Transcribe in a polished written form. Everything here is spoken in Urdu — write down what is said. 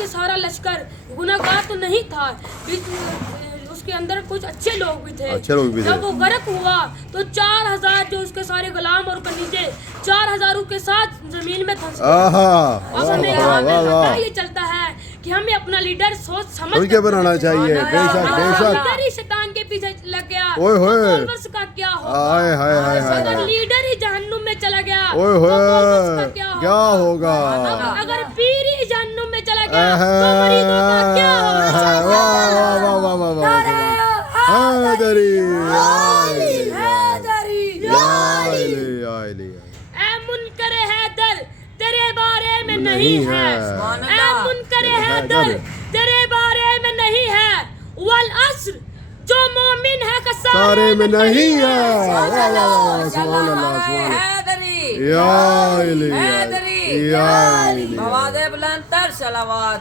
کے سارا لشکر گناہگار تو نہیں تھا، اس کے اندر کچھ اچھے لوگ بھی تھے. جب وہ غرق ہوا تو 4000 جو اس کے سارے غلام اور کنیزے 4000 کے ساتھ زمین میں پھنس گئے. اب ہمیں یہاں پہ پتہ یہ چلتا ہے کہ ہمیں اپنا لیڈر سوچ سمجھ کے بنانا چاہیے. بے شک بے شک. لیڈر ہی شیطان کے پیچھے لگ گیا تو فالوورز کا کیا ہوگا؟ اگر لیڈر ہی جہنم میں چلا گیا تو فالوورز کا کیا ہوگا؟ اگر پیر ہی جہنم میں چلا گیا تو مریدوں کا کیا ہوگا؟ اے منکر حیدر تیرے بارے میں نہیں ہے، اے منکر حیدر تیرے بارے میں نہیں ہے، والعصر جو مومن ہے کا سارے میں نہیں ہے. مواد بلند تر صلوات.